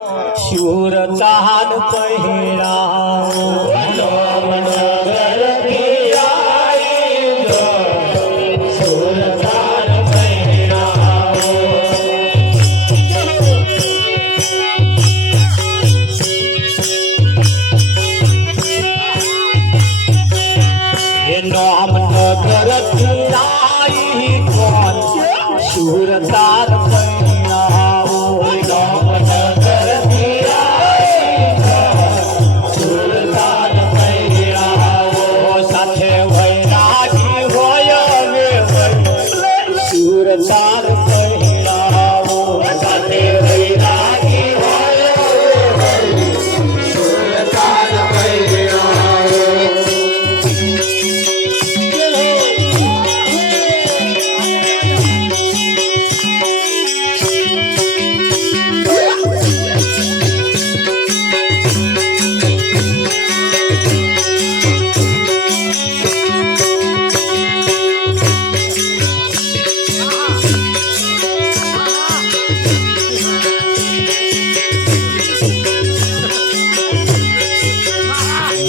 શૂરતાન પહેરાવો જામનગર થી આવી જો શૂરતાન પહેરાવો એ જામનગર થી આવી કોણ શૂરતાન પહેરાવો તાર પહેરાવો સાથે વૈરાગી હોય તાર પહેરાવો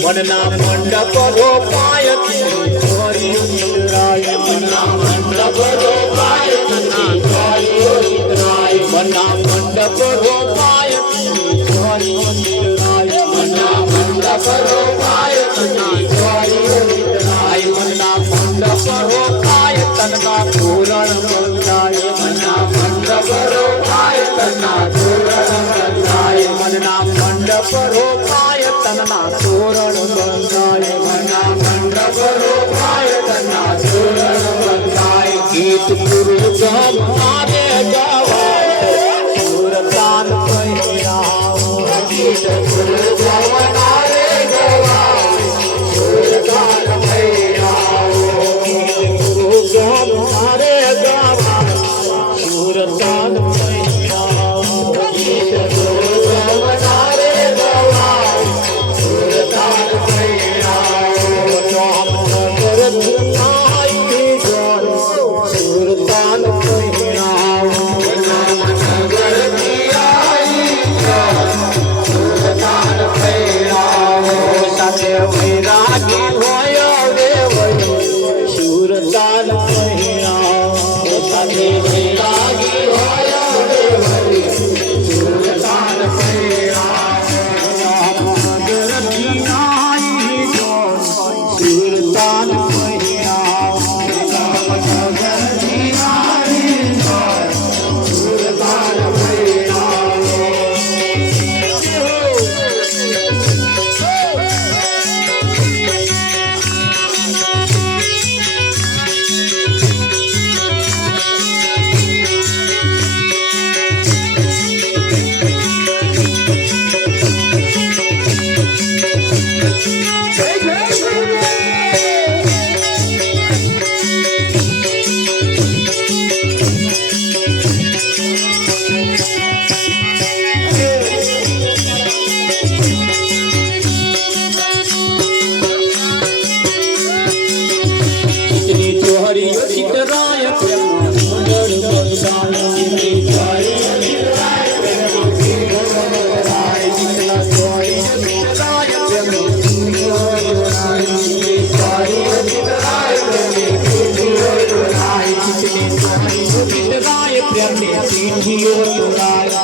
મનના મંડપ રોપાય ચોરીઓ નીકળાય મનના મંડપ રોપાય ચોરીઓ નીકળાય મનના મંડપ રોપાય ચોરીઓ નીકળાય મનના મંડપ રોપાય ચોરીઓ નીકળાય મનના મંડપ રોપાય તનના તોરણ બંધાય મનના મંડપ રોપાય તનના તોરણ બંધાય મનના મંડપ રોપાય તનના તોરણ બંધાય મનના મંડપ રોપાય તનના તોરણ બંધાય ગીત ગુરુ ગામ મારે ગાવાય સુરતાન પહેરાવો ગીત ગુરુ ગામ મારે ગાવાય સુરતાન પહેરાવો ગીત ગુરુ ગામ મારે ગાવાય સુરતાન પહેરાવો ગીત ગુરુ ગામ મારે ગાવાય સુરતાન પહેરાવો જામનગર થી આવી જોર સુરતાન પહેરાવો જામનગર થી આવી જોર સુરતાન પહેરાવો સાથે વૈરાગી હોય વેવય સુરતાન પહેરાવો સાથે વૈરાગી હોય વેવય સુરતાન પહેરાવો જામનગર થી આવી જોર સુરતાન પહેરાવો જામનગર થી આવી જોર સુરતાન પહેરાવો ચિત્રી ચોરીઓ ચિતરાય પ્રેમ મંડળ બંધાય ચિત્રી ચોરીઓ ચિતરાય પ્રેમ મંડળ બંધાય ચિત્રા ચોરીઓ ચિતરાય પ્રેમ મંડળ બંધાય ચિત્રી ચોરીઓ ચિતરાય પ્રેમ મંડળ બંધાય ચિત્રી ચોરીઓ ચિતરાય પ્રેમ પીઠીઓ તોડાય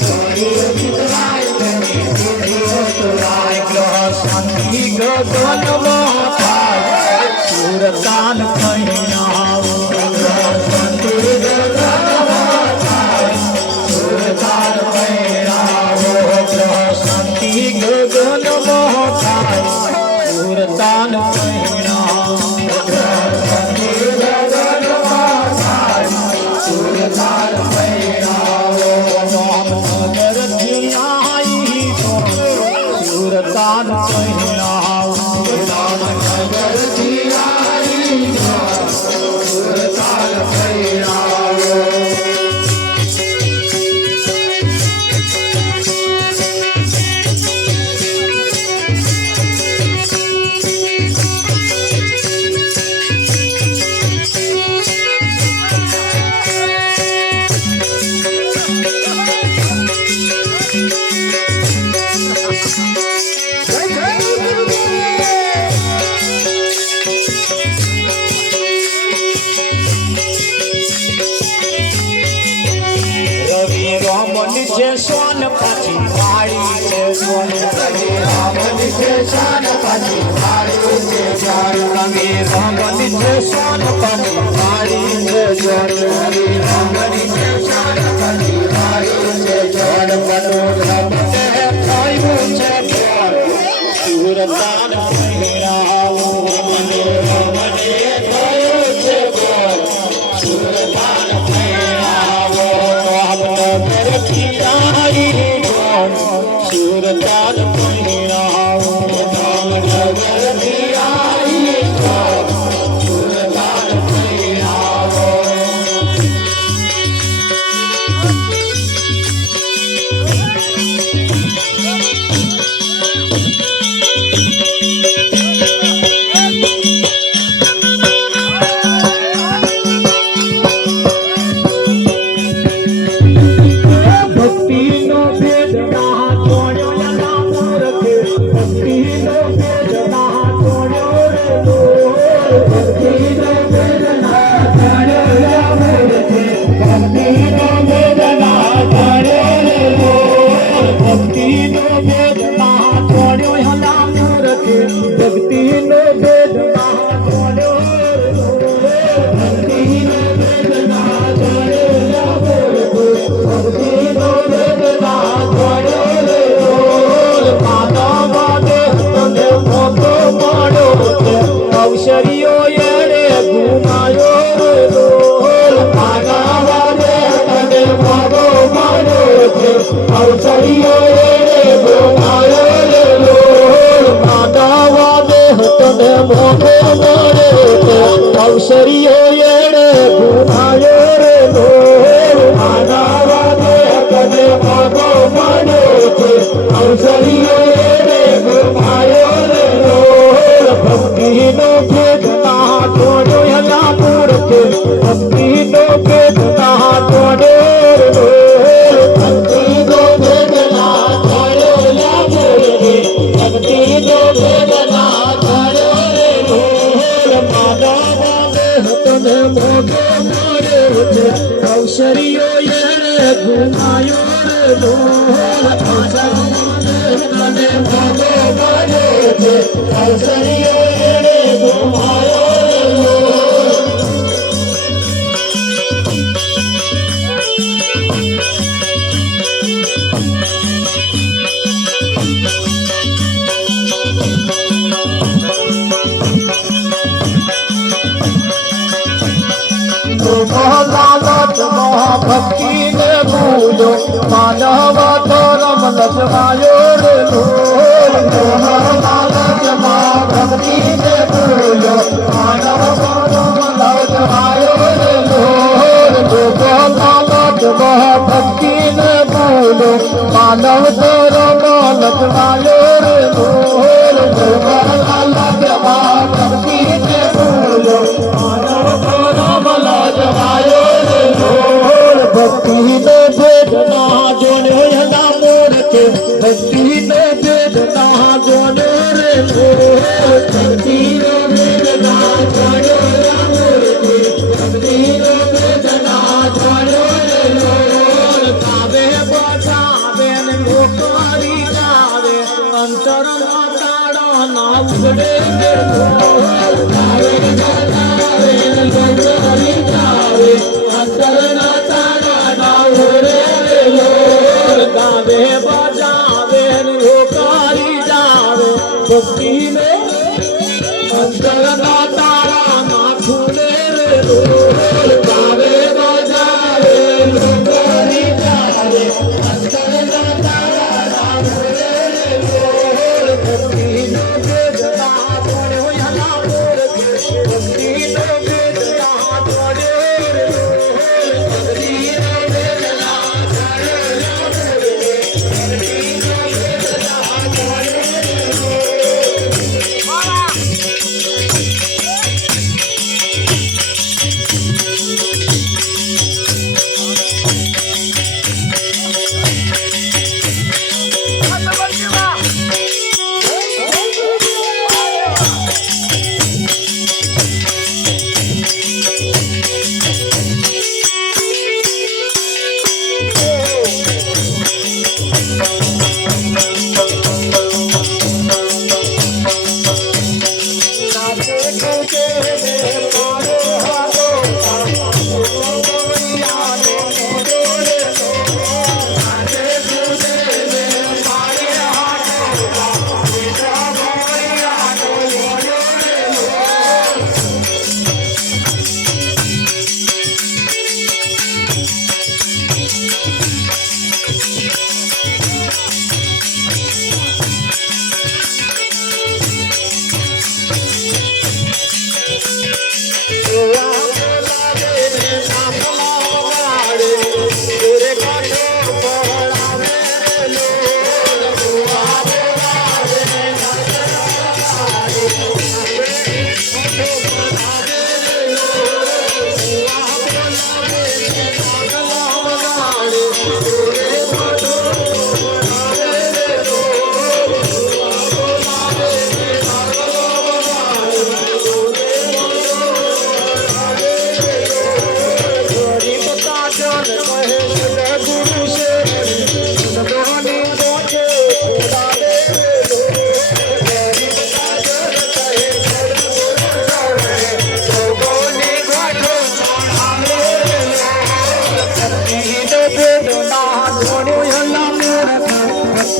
ચોરીઓ ચિતરાય પ્રેમ પીઠીઓ તોડાય ગ્રહ શાંતિ ગગનમાં થાય સુરતાન પહેરાવો શાંતિ ગગનમાં થાય સુરતાન પહેરાવો ગ્રહ શાંતિ ગગનમાં થાય સુરતાન પહેરાવો ગ્રહ શાંતિ ગગનમાં થાય સુરતાન પહેરાવો જામનગર થી આવી સુરતાન પહેરાવો જામનગર થી આવી સોન પાછી વાળી છે સોન રામની છે શાન પાછી વાળી છે જાન રમે રામની છે સોન પાછી વાળી છે સોન રામની છે શાન પાછી વાળી છે જાન પટોળા માટે થયું છે પ્યાર સુરતાન પહેરાવો મને મને થયો છે પ્યાર સુરતાન પહેરાવો આપને મેરે પિતાઈ જોન સુરતાન પહેરાવો નગરથી આવી સુરતાન પહેરાવો ભક્તિનો ભેદ ના તોડ્યો યના મૂર્ખે ભક્તિનો ભેદ ના તોડ્યો રે ભક્તિનો ભેદ ના જાણ્યો મૂર્ખે ભક્તિનો ભેદ ના જાણ્યો રે ભક્તિનો ભેદ ના તોડ્યો યના મૂર્ખે ભક્તિનો ભેદ ના તોડ્યો ભક્તિનો ભેદ ના જાણ્યો ભક્તિનો ભેદ ના જાણ્યો રે માનવ દેહ તને મોટો મળ્યો છે અવસરીઓ એણે ગુમાયો રે માનવાદે તને મોગો મળ્યો છે અવસરીઓ એને ગુમાયો રે માનવ દેહ તને મોટો મળ્યો છે અવસરીઓ એણે ગુમાયો રે માનવાદે તને મોગો મળ્યો છે અવસરીઓ એને ગુમાયો રે ભક્તિનો ભેદ ના તોડ્યો યલા મૂર્ખે ભક્તિનો ભેદ ના તોડ્યો ભક્તિનો ભેદ ના જાણ્યો લાગે ભક્તિનો ભેદ ના જાણ્યો રે માનવ દેહ તને મોટો મળ્યો છે અવસરીઓ એણે ગુમાયો રે તને મોગો મળ્યો છે અવસરીઓ એને ગુમાયો રે લાલચ ભક્તિ ને ભૂલો માનવ ધર્મ લજવાયો રે લાલચમાં ભક્તિને ભૂલો માનવ ધર્મ લજવાયો રે લાલચ ભક્તિ ને ભૂલો માનવ ધર્મ લજવાયો રે લાલચમાં ભક્તિને ભૂલો માનવ ધર્મ લજવાયો રે ભક્તિનો ભેદ ના જોડ્યો યલા મૂર્ખે ભક્તિનો ભેદ ના જોડ્યો રે ભક્તિનો ભેદ ના જાણ્યો મૂર્ખે ભક્તિનો ભેદ ના જાણ્યો રે કાવે બચાવે ને લોકારી જાવે અંતર ના તાળો ના ઉગડે ગાવે ગાવે લોકોરી જાવે અંતરના તારા ના ઉરે ગાવે બજાવે ને લોકારી જાવે ભક્તિનો અંતર ના તાળા ના ખુલે રે ગાવે બજાવે લોકોરી જાવે અંતરના તારા ના ઉરે ભક્તિનો ભેદ ના તોડ્યો યલા મૂર્ખે ભક્તિનો ભેદ ના તોડ્યો રે ભક્તિનો ભેદ ના જાણ્યો ભક્તિનો ભેદ ના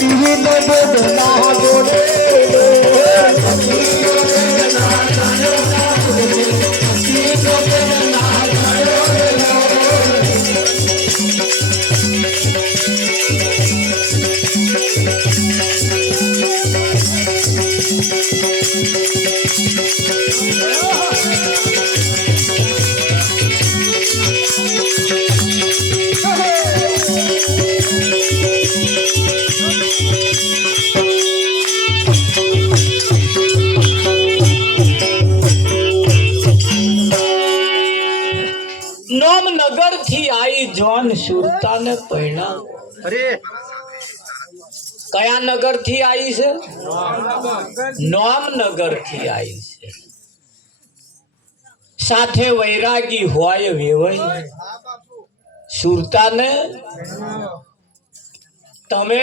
પીને વેદના જોડે નોમનગર થી આઈ જોન સુરતાને પરણાવો. અરે કયા નગર થી આવી છે? નોમનગર થી આવી છે. સાથે વૈરાગી હોય વેવાઈ સુરતાને. તમે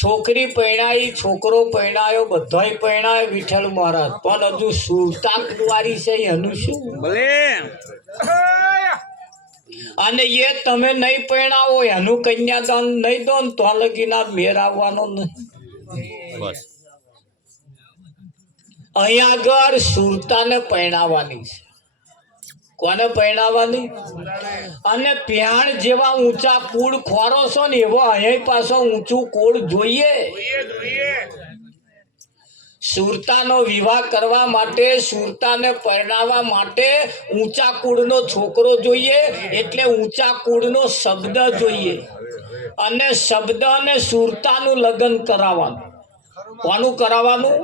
છોકરી પરણાઈ, છોકરો પરણાયો, બધાય પરણાયો વિઠ્ઠલ મહારાજ, પણ હજુ સુરતા કુંવારી છે એનું શું? ભલે અને એ તમે નહીં પરણાવો એનું કન્યાદાન નહીં દો ને તો લગીના મેર આવવાનો નહીં. અહીંયા આગળ સુરતાને પરણાવવાની છે. કોને પરણાવવાની? અને પ્યાણ જેવા ઊંચા કુળ ખોરો છો ને એવો અહીંયા પાછો ઊંચું કુળ જોઈએ. સુરતાનો વિવાહ કરવા માટે, સુરતાને પરણાવવા માટે ઊંચા કુળનો છોકરો જોઈએ. એટલે ઊંચા કુળનો શબ્દ જોઈએ. અને શબ્દ અને સુરતાનું લગ્ન કરાવવાનું. કોનું કરાવવાનું?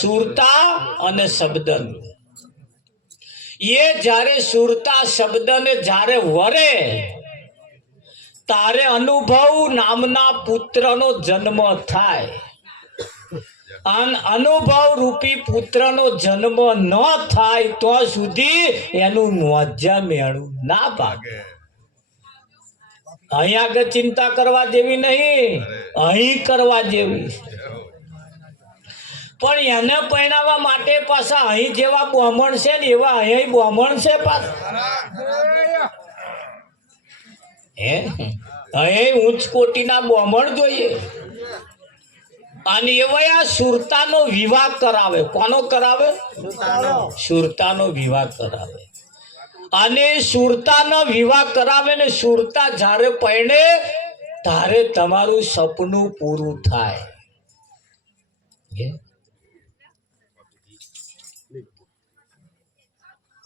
સુરતા અને શબ્દનું. એ જ્યારે સુરતા શબ્દને જ્યારે વરે તારે અનુભવ નામના પુત્રનો જન્મ થાય. અનુભવ રૂપી પુત્રનો જન્મ ન થાય તો સુધી એનું મોજા મેળવું ના ભાગે. અહીં આગળ ચિંતા કરવા જેવી નહીં, અહીં કરવા જેવી. પણ એને પરણાવવા માટે પાછા અહીં જેવા બ્રાહ્મણ છે ને એવા અહીં બ્રાહ્મણ છે પાછા. અહીં ઉચ્ચ કોટીના બ્રાહ્મણ જોઈએ. અને એવા સુરતાનો વિવાહ કરાવે. કોનો કરાવે? સુરતાનો વિવાહ કરાવે. અને સુરતાનો વિવાહ કરાવે ને સુરતા જ્યારે પરણે ત્યારે તમારું સપનું પૂરું થાય.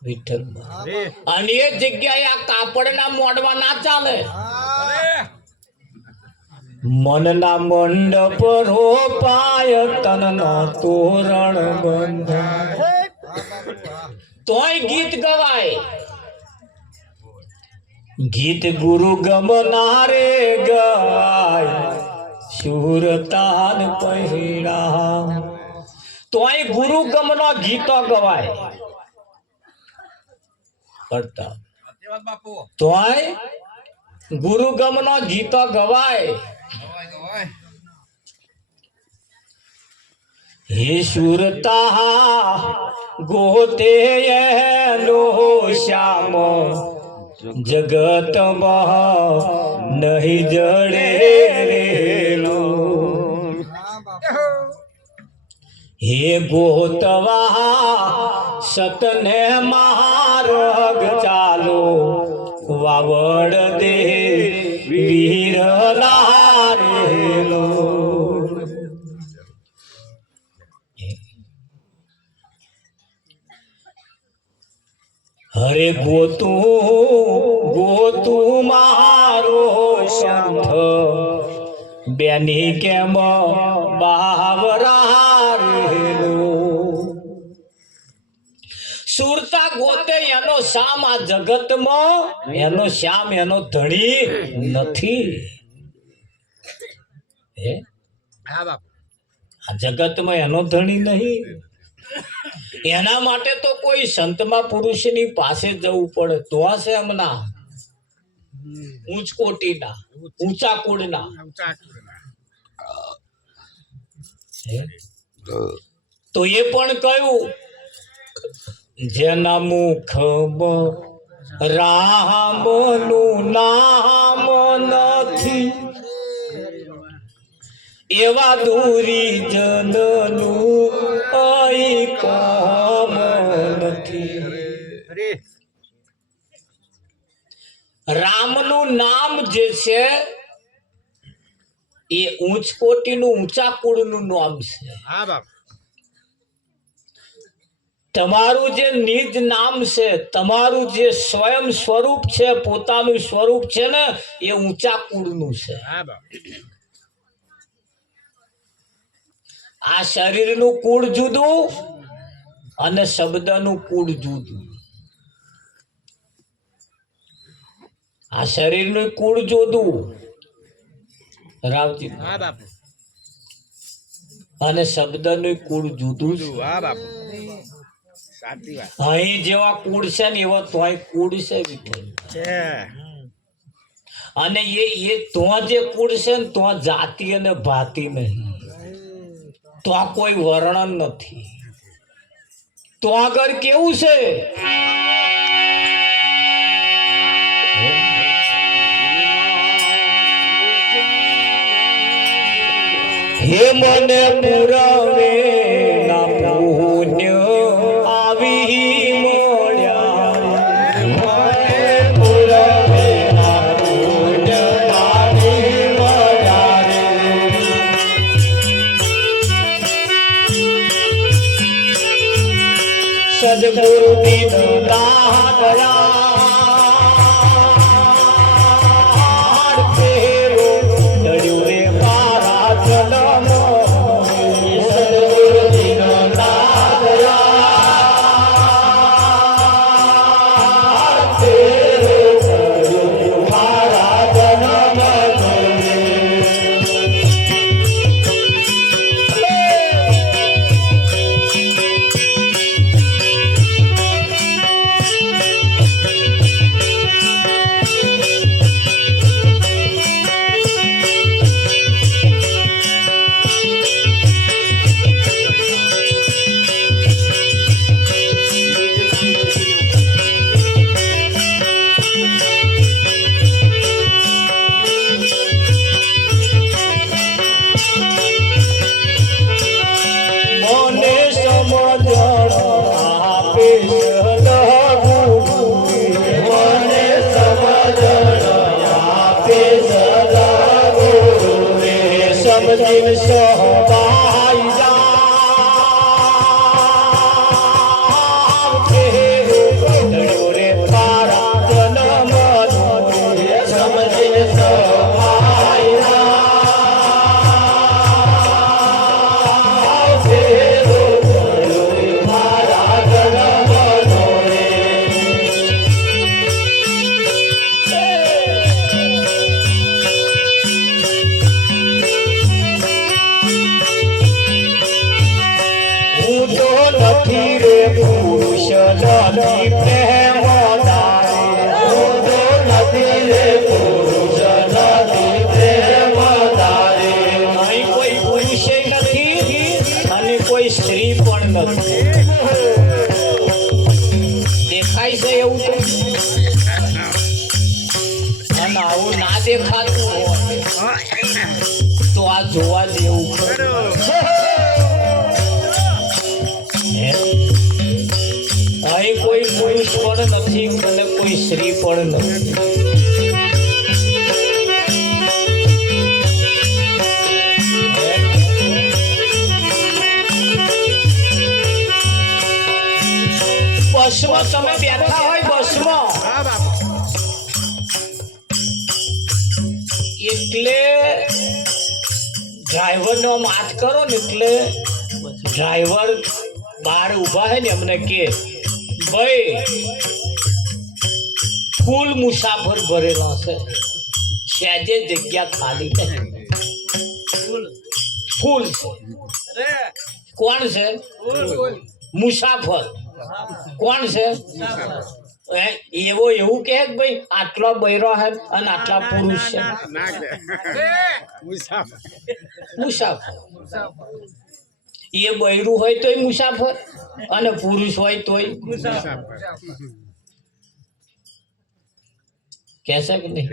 વિઠ્ઠલ. અને એ જગ્યાએ આ કાપડના મોડવા ના ચાલે. મનના મંડપ રોપાય, તનનો તોરણ બંધાય. તોય ગીત ગવાય. ગીત ગુરુ ગમનારે ગાય, સુરતાન પહેરા. તોય ગુરુ ગમનો ગીતો ગવાય. કરતા તોય ગુરુ ગમનો ગીતો ગવાય. હે સુરતા ગોતે લો શ્યામ, જગતમાં નહીં જડે રેલો. હે ગોતવા સતને માર્ગ ચાલો, વાવડ દે વીર લારેલો. હરે ગોતું મારો સંત, બેની કેમ બાવરા રેલો. સુરતા ગોતે એનો શ્યામ આ જગતમાં, એનો શ્યામ એનો ધણી નથી. આ જગતમાં એનો ધણી નહીં. એના માટે તો કોઈ સંતમાં પુરુષની પાસે જવું પડે તો છે. હમણાં ઉચ્ચ કોટીના, ઊંચા કુળના. તો એ પણ કહ્યું, જેના મુખમાં રામનું નામ નથી, એવા દૂરી જનનું અહીં કામ નથી. રામનું નામ જે છે એ ઉચ્ચ કોટીનું ઊંચા કુળનું નામ છે. તમારું જે નિજ નામ છે, તમારું જે સ્વયં સ્વરૂપ છે, પોતાનું સ્વરૂપ છે ને એ ઊંચા કુળનું છે. આ શરીરનું કુળ જુદું અને શબ્દનું કુળ જુદું. આ શરીરનું કુળ જુદું રાવજી, અને શબ્દનું કુળ જુદું છે. અહીં જેવા કુળ છે ને એવા તોય કુળ છે વિઠ્ઠલ. અને એ તો જે કુળ છે ને તો જાતિ અને ભાતિ નહીં, તો આ કોઈ વર્ણન નથી. તો આગળ કેવું છે? હે મને પુરાવે ના પુણ્ય આવી મળ્યા. મને પુરાવે ના પુણ્ય આવી મળ્યા. સદગુરુ દીધું દાહયા સમજીને સહબાઈ જાવ કે ધડ્યો રે તારા જન્મ સમજીને સહબાઈ જાવ કે ધડ્યો રે તારા જન્મ નથી રે પુરુષ નથી પ્રેમ દારે. નથી રે પુરુષ નથી પ્રેમ દારે. અહીં કોઈ પુરુષ નથી અને કોઈ સ્ત્રી પણ નથી. દેખાય છે એવું તો, અને આવું ના દેખાતું હોય તો આ જોવા જેવું ખરું. અહીં કોઈ પુરુષ પણ નથી અને કોઈ સ્ત્રી પણ નથી. બસમાં તમે બેઠા હોય, બસમાં એટલે ડ્રાઈવરનો માત કરો ને એટલે ડ્રાઈવર બહાર ઉભા હે ને એમને કે ભાઈ ફૂલ મુસાફર ભરેલા છે, સહેજે જગ્યા ખાલી નહીં. ફૂલ છે. કોણ છે? મુસાફર. કોણ છે? એવો એવું કે ભાઈ આટલા બૈરા હે અને આટલા પુરુષ છે. મુસાફર. એ બૈરું હોય તોય મુસાફર અને પુરુષ હોય તોય મુસાફર. કહેશે કે નહીં?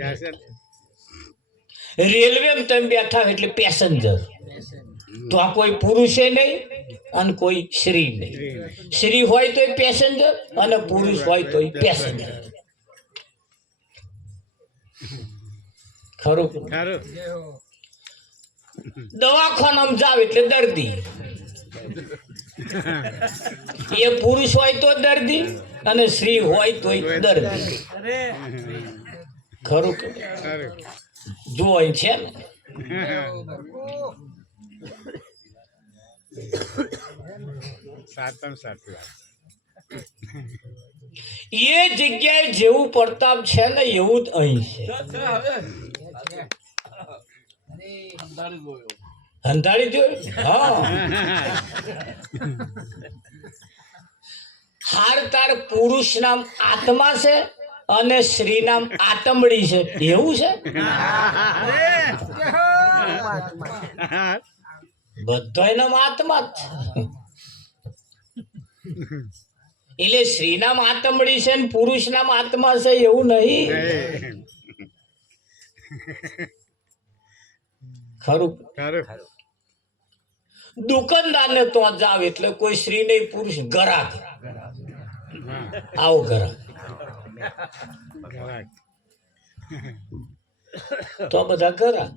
રેલવે તમે બેઠા એટલે પેસેન્જર, તો આ કોઈ પુરુષે નહીં અને કોઈ સ્ત્રી નહીં. સ્ત્રી હોય તો પેસેન્જર અને પુરુષ હોય તો પેસેન્જર. ખરું? દવાખાનામાં જાવ એટલે દર્દી. એ પુરુષ હોય તો દર્દી અને સ્ત્રી હોય તો દર્દી. ખરું કે જો અહીં છે ને એ જગ્યાએ જેવું પ્રતાપ છે ને એવું જ અહીં છે. હંધાળી જોયું? હા. હાર તાર પુરુષ નામ આત્મા છે અને સ્ત્રી નામ આતમડી છે એવું છે? બધાય નામ આત્મા જ છે. એટલે સ્ત્રી નામ આતમડી છે ને પુરુષ નામ આત્મા છે એવું નહીં. ખરું? દુકાનદારને તો જાવ એટલે કોઈ સ્ત્રી નહીં પુરુષ ગરાક. આવો ગરાક તો બધા ગરાક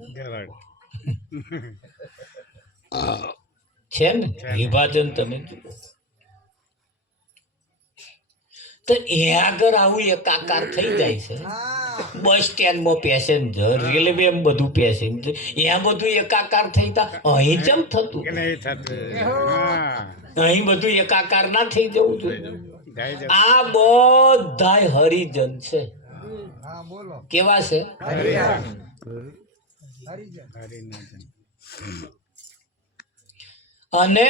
છે ને. વિભાજન તમે જુઓ તો એ આગળ આવું એકાકાર થઈ જાય છે. બસ સ્ટેન્ડમાં પેસેન્જર, રેલવેમાં બધું પેસેન્જર, એ બધું એકાકાર થઈ તા. અહીં જેમ થતું અહીં બધું એકાકાર ના થઈ જવું જોઈએ. આ બધાય હરિજન છે. કેવા છે? અને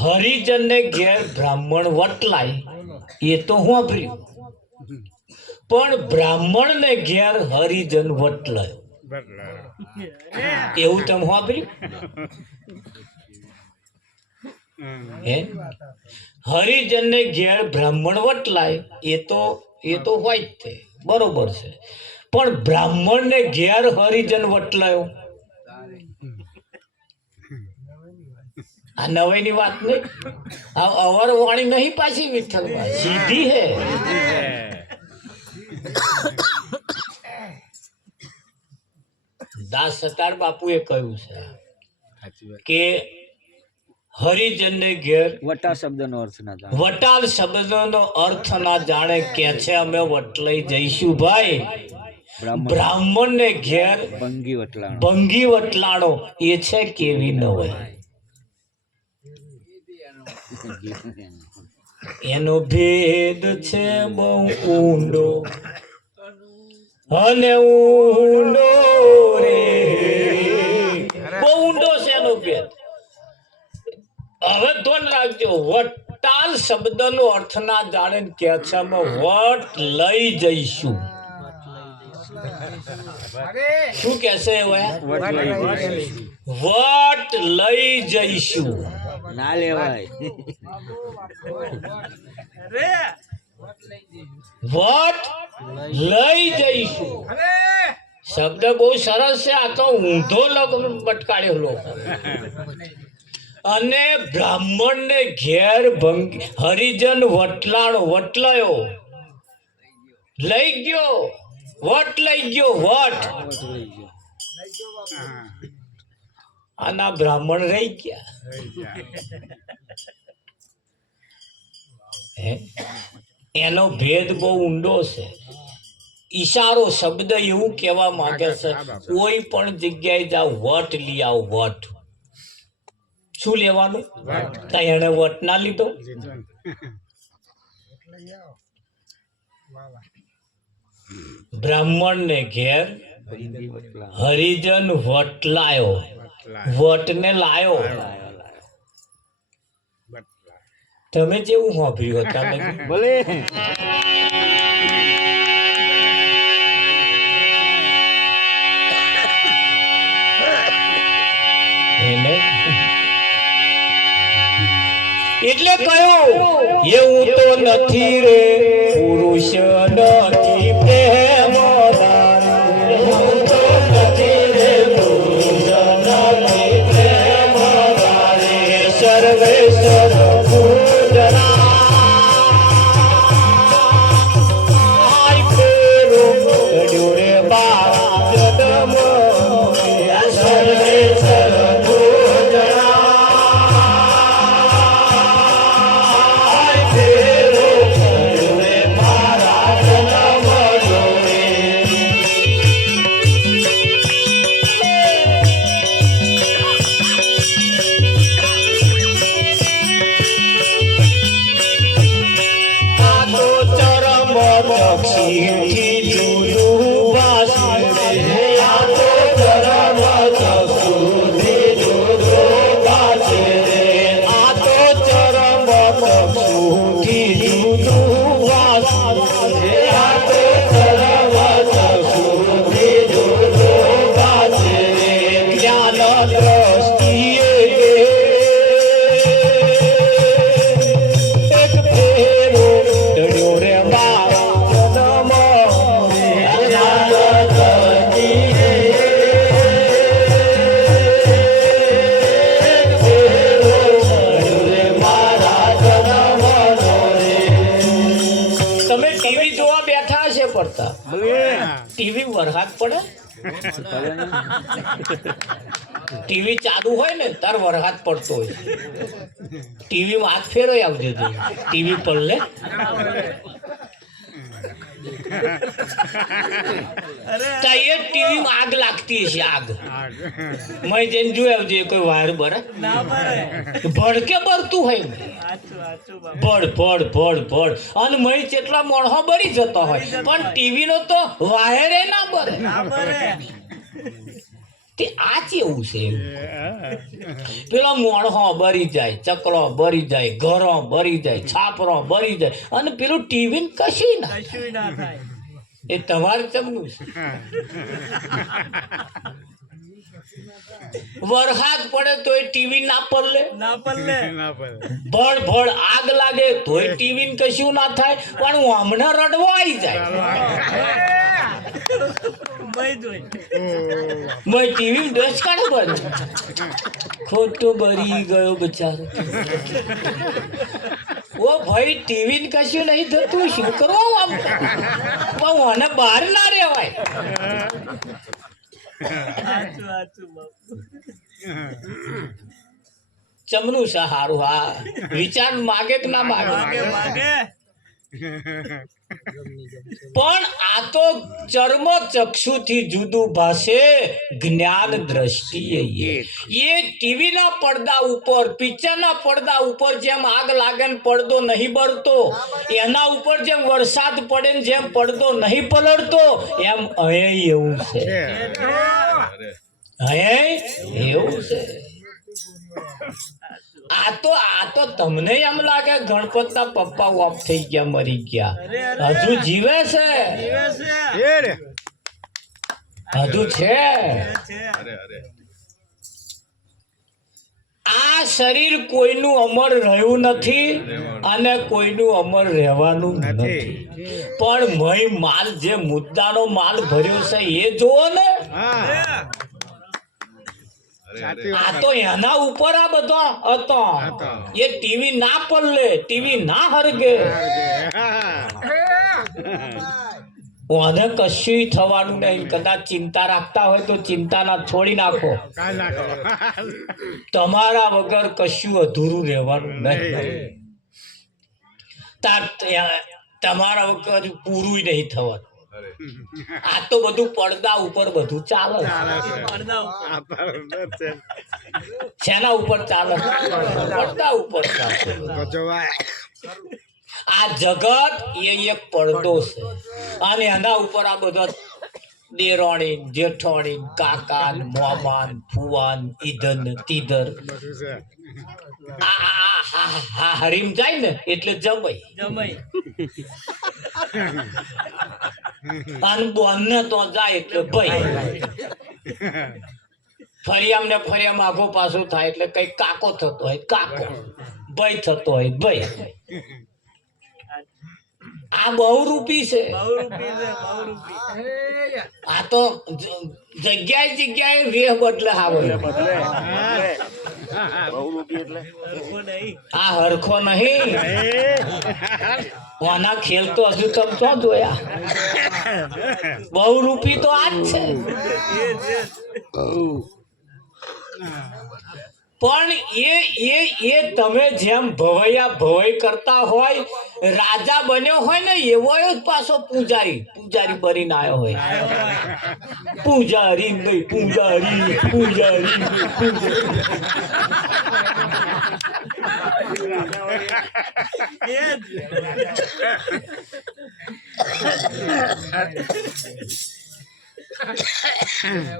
હરિજન ને ઘેર બ્રાહ્મણ વટલાય એ તો હું વાપર્યું, પણ બ્રાહ્મણ ને ઘેર હરિજન વટલાયો એવું તમે વાપર્યું? હરિજન ને ઘેર બ્રાહ્મણ વટલાય એ તો હોય જ તે બરોબર છે, પણ બ્રાહ્મણ ને ઘેર હરિજન વટલાયો આ નવાઈની વાત નહીં. આ અવર વાણી નહીં પાછી વિઠ્ઠલમાં સીધી હે. દાસ સતાર બાપુએ કહ્યું છે કે હરિજન ને ઘેર વટાળ શબ્દનો અર્થ ના જાણે. વટાળ શબ્દનો અર્થ ના જાણે કે છે અમે વટલાઈ જઈશું ભાઈ. બ્રાહ્મણ ને ઘેર ભંગી વટલાણો એ છે કેવી ન હોય. એનો ભેદ છે બહુ ઊંડો અને ઊંડો રે, બહુ ઊંડો છે એનો ભેદ. હવે ધ્યાન રાખજો, વટાલ શબ્દનો અર્થ ના જાણે કે છે અમે વટ લઈ જઈશું. શું કહેશે? વટ લઈ જઈશું ના લેવાય. વટ લઈ જઈશું શબ્દ બહુ સરસ છે. આ તો ઊંધો બટકાડ્યો લોકો. અને બ્રાહ્મણ ને ઘેર હરિજન વટલાયો લઈ ગયો, વટ લઈ ગયો, વટ. આના બ્રાહ્મણ રહી ગયા. એનો ભેદ બહુ ઊંડો છે. ઈશારો શબ્દ એવું કહેવા માંગે છે કોઈ પણ જગ્યાએ જાઓ વટ લઈ આવો. વટ શું લેવાનું? એને વટ ના લીધો. બ્રાહ્મણ ને ઘેર હરિજન વટલાયો, વટ ને લાયો. તમે જેવું વાપર્યું હતા ભલે એટલે કયો એવું તો નથી રે પુરુષ નથી પ્રેમ. મોરે સર્વે સર્વો જણાય ફેરો પડ્યો મારા જન્મનો રે. આ તો ચરમ પક્ષીથી જુદું ભાષે રે. આ તો ચરમ પક્ષીથી જુદું ભાષે રે. આ તો ચરમ પક્ષીથી જુદું ભાષે રે. આ તો ચરમ પક્ષીથી જુદું ભાષે રે. જ્ઞાન દ્રષ્ટિએ એક ફેરો પડ્યો રે મારા જન્મ રે. જ્ઞાન દ્રષ્ટિએ એક ફેરો પડ્યો રે મારા જન્મનો રે. તમે ટીવી જોવા બેઠા હશે પડતા ટીવી વરસાદ પડે ટીવી ચાલુ હોય ને તાર વરસાદ પડતો હોય ટીવી માં હાથ ફેરો આવજો ટીવી પર લે ટીવી માં આગ લાગતી હશે આગ મેં જઈને જોઈ આવજે કોઈ વાયર બરે ભડકે બરતું હોય ભડ ભડ ભડ ભડ અને મય જેટલા મોણહો બરી જતો હોય પણ ટીવી નો તો વાયરે ના બરે તે આ કેવું છે પેલો મોણહો બરી જાય ચકરો બરી જાય ઘરો બરી જાય છાપરો બરી જાય અને પેલું ટીવી ને કશું ના થાય એ તમારે ચમનું છે વરસાદ પડે તોય ટીવી ના પડલે ભળ ભળ આગ લાગે તોય ટીવી ને કશું ના થાય પણ હું હમણાં રડવો આવી જાય મેં ટીવી બેસ કાઢે બંધ ખોટો બરી ગયો બચારો ઓ ભાઈ ટીવી ને કશું નહીં થતું શું કરવું આમ પણ મને બહાર ના રહેવાય ચમનું છે હારું હા વિચાર માગે કે ના માગે પણ આ તો ચર્મ ચક્ષુથી જુદું ભાષે જ્ઞાન દ્રષ્ટિએ એ ટીવી ના પડદા ઉપર પિક્ચર ના પડદા ઉપર જેમ આગ લાગે ને પડદો નહીં બળતો એના ઉપર જેમ વરસાદ પડે ને જેમ પડદો નહીં પલળતો એમ અહીં એવું છે અહીં એવું છે આ તો તમને એમ લાગે ગણપતના પપ્પા ઓફ થઈ ગયા મરી ગયા હજુ જીવે છે હજુ છે આ શરીર કોઈનું અમર રહ્યું નથી અને કોઈનું અમર રહેવાનું નથી પણ મય માલ જે મુદ્દાનો માલ ભર્યો છે એ જોવો ને આ તો એના ઉપર આ બધો હતો એ ટીવી ના પડલે ટીવી ના હરગે અને કશું થવાનું નહીં કદાચ ચિંતા રાખતા હોય તો ચિંતા ના છોડી નાખો તમારા વગર કશું અધૂરું રહેવાનું નહીં તમારા વગર પૂરું નહીં થવાનું આ તો બધું પડદા ઉપર બધું ચાલે શેના ઉપર ચાલે પડદા ઉપર ચાલે આ જગત એ એક પડદો છે અને એના ઉપર આ બધા દેરાણી જેઠાણી કાકા મોમાન ફુવાન ઈધન તીધર આ હરીમ જાય ને એટલે જમાઈ અને બોનને તો જાય એટલે ભાઈ ફરિયામ ને ફરિયામ આગો પાછો થાય એટલે કઈ કાકો થતો હોય કાકો ભાઈ થતો હોય ભાઈ આ બહુરૂપી છે આ તો જગ્યાએ વેહ બદલે આ હરખો નહીં આના ખેલ તો હજુ તમે શું જોયા બહુરૂપી તો આ જ છે પણ એ તમે જેમ ભવૈયા ભવઈ કરતા હોય રાજા બન્યો હોય ને એવો જ પાછો પૂજારી બનીને આવ્યો હોય પૂજારી ભાઈ પૂજારી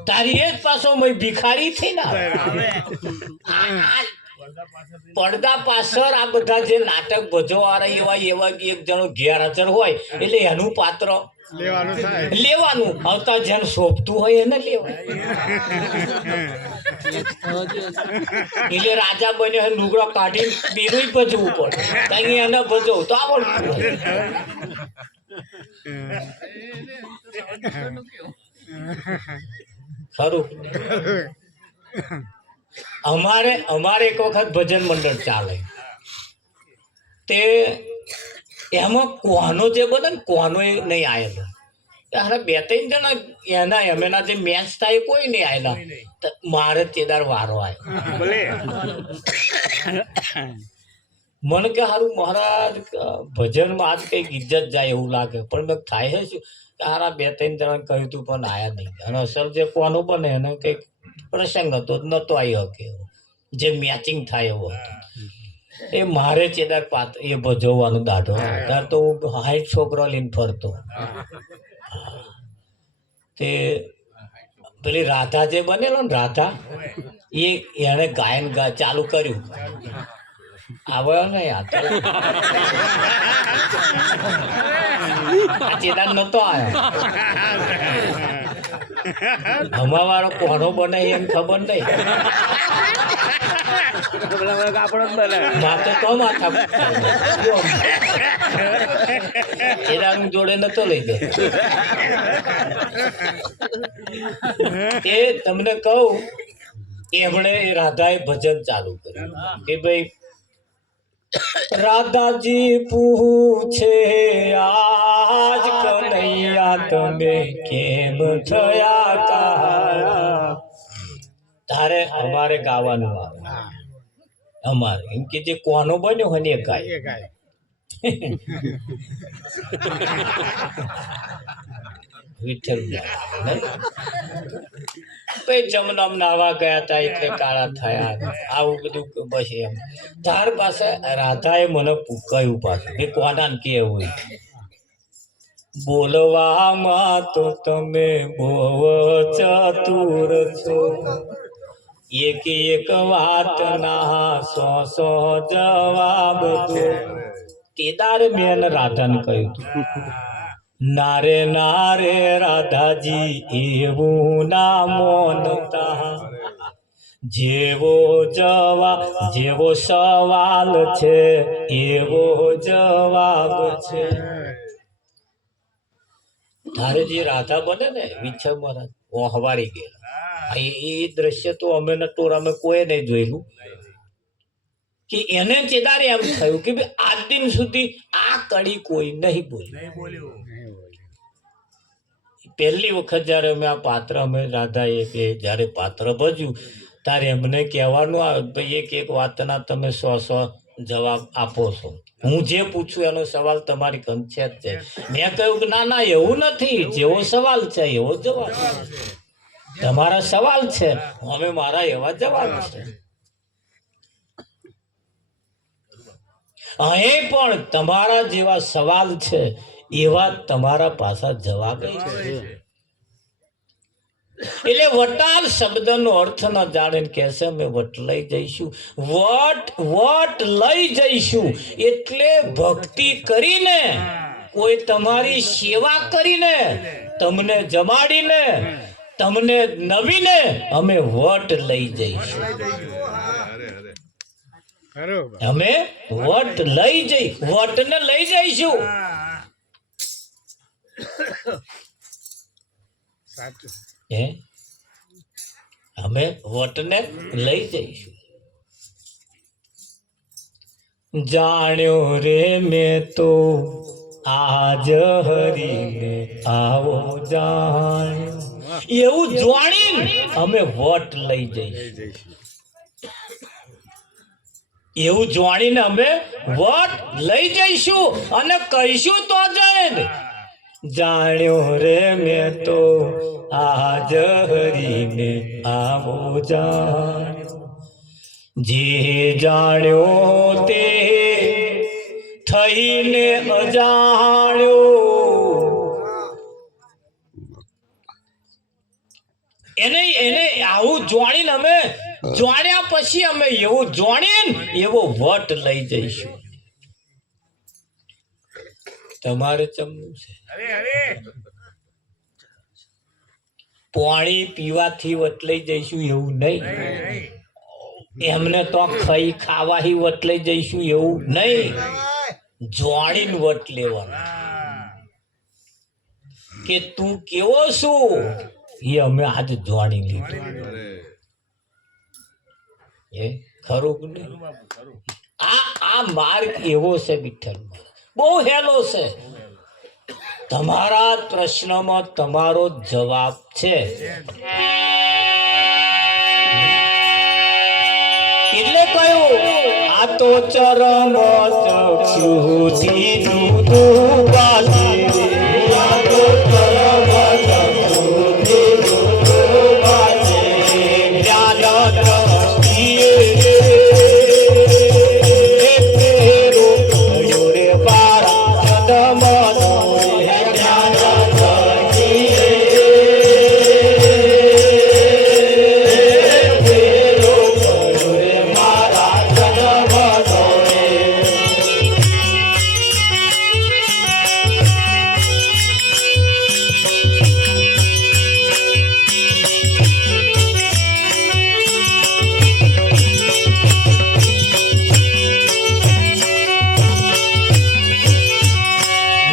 તારી એ જ પાછો ભિખારી થઈ ને પડદા પાછળ આ બધા જે નાટક ભજવવાળા એવા એક જણો ગેરહાજર હોય એટલે એનું પાત્ર લેવાનું આવતા જેને શોભતું હોય એને લેવાય એટલે રાજા બન્યો લુગડો કાઢી બીરું ભજવું પડે કઈ એને ભજવું તો આવડતું ખરું અમારે એક વખત ભજન મંડળ ચાલે તે એમાં કોનો જે બને ને કોનો એ નહીં આવેલો અરે બે ત્રણ જણા એના એમના જે મેચ થાય કોઈ નહીં આવેલા મારે તેદાર વારો આવ્યો મને કે સારું મહારાજ ભજનમાં આજ કઈક ઇજ્જત જાય એવું લાગે પણ મેં થાય છે કે હારા બે ત્રણ જણા કહ્યું હતું પણ આયા નહીં અને અસલ જે કોનો બને એને કઈક પ્રસંગ હતો નતો આવી શકે જે મેચિંગ થાય એવો હતો એ મારે ચેદાર પાત્ર એ ભજવવાનું દાઢો ત્યારે તો હું 60 છોકરો લઈને ફરતો તે પેલી રાધા જે બનેલો ને રાધા એને ગાયન ચાલુ કર્યું આવ્યો ને આ ચેદાર નતો આવ્યો હમાવાળો કોનો બને એમ ખબર નહીં માથે તો માથા ચેદાર જોડે નતો લઈ ગયો એ તમને કહું એમણે રાધાએ ભજન ચાલુ કર્યું કે ભાઈ રાધાજી પૂછે આજ કનૈયા તમે કેમ થયા કાળા તારે અમારે ગાવાનું આવે અમારે એમ કે જે કોનો બન્યો હોય ને એ ગાય વિઠ્ઠલ જમનામ નાવા ગયા હતા એટલે કાળા થયા આવું બધું બસ એમ તાર પાસે રાધાએ મને કહ્યું પાછું કે કોના કે હોય બોલવામાં તો તમે બહુ ચતુર છો એક વાત ના 100 જવાબ દો કેદાર બેન રાધાને કહ્યું નારે નારે રાધાજી એવું ના મોનતા જેવો સવાલ છે એવો જવાબ છે તારે જે રાધા બને ને વિછા મહારાજ હવારી ગયા એ દ્રશ્ય તો અમે ટોરામાં કોઈ નહીં જોયેલું કે એને ચેદારે એમ થયું કે ભાઈ આજ દિન સુધી આ કડી કોઈ નહીં બોલ્યું પહેલી વખત જયારે અમે આ પાત્ર અમે રાધાએ જયારે પાત્ર ભજ્યું ત્યારે એમને કહેવાનું આવે ભાઈ એક વાતના તમે 100 જવાબ આપો છો હું જે પૂછું એનો સવાલ તમારી કંસે જ છે મેં કહ્યું કે ના એવું નથી જેવો સવાલ છે એવો જવાબ તમારા સવાલ છે અમે મારા એવા જવાબ છે અહીં પણ તમારા જેવા સવાલ છે એવા તમારા પાછા જવાબ છે એટલે વટાલ શબ્દનો અર્થ ન જાણીને કહેશે અમે વટ લઈ જઈશું વટ લઈ જઈશું એટલે ભક્તિ કરીને કોઈ તમારી સેવા કરીને તમને જમાડીને તમને નવીને અમે વટ લઈ જઈશું અમે વટને લઈ જઈશું અમે વટને લઈ જઈશું જાણ્યો રે મેં તો આજ હરીને આવો જાણ્યો. એવું જાણીને અમે વટ લઈ જઈશું. એવું જાણીને અમે વટ લઈ જઈશું અને કહીશું તો જઈને જાણ્યો રે મેં તો આજ હરીને આવો જાણ્યો. જે જાણ્યો તે થઈને અજાણ્યો. એને આવું જાણીને અમે જાણ્યા પછી અમે એવું જાણીને એવો વટ લઈ જઈશું. તમારે ચમનું છે પાણી પીવાથી વટ લઈ જઈશું એવું નહીં. એમને તો ખાઈ ખાવાથી વટ લઈ જઈશું એવું નહીં. જાણીને વટ લેવાનો કે તું કેવો છું એ અમે આજ જાણી લીધું. એ ખરું કે નહીં? આ માર્ગ એવો છે વિઠ્ઠલ, બહુ હેલો છે. તમારા પ્રશ્નમાં તમારો જવાબ છે. એટલે કહ્યું આ તો ચરમ ચક્ષુથી દૂધું વાસે. આ તો ચરમ ચક્ષુથી દૂધું વાસે. જ્ઞાન દ્રષ્ટિએ ફેરું થયું રે મારા જન્મનો. જ્ઞાન દ્રષ્ટિએ ફેરું થયું રે મારા જન્મનો.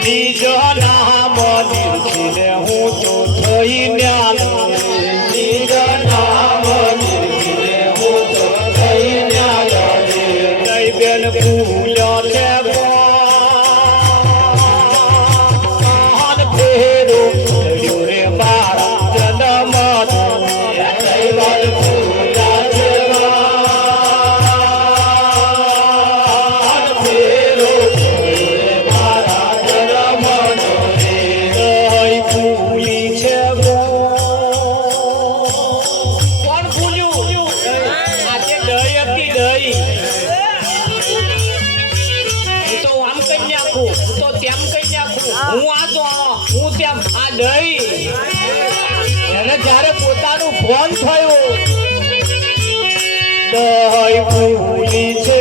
નિજ નામ નિરખીને હું તો થઈ ન્યાલો. નિજ નામ નિરખીને હું તો થઈ ન્યાલો. નહીં બેન ભૂલ્યો છે ભાન ફેરું થયું રે મારા જન્મનો. નહીં બેન ભૂલ્યો છે ભાન ફેરું થયું રે મારા જન્મનો. નહીં ભૂલી છે કોણ ભૂલ્યું? આજે દઈ હતી દઈ. હું તો આમ કઈ નાખું, હું તો તેમ કઈ નાખું, હું આ તો હું તેમ. આ દઈ એને જ્યારે પોતાનું ફોન થયું દઈ ભૂલી છે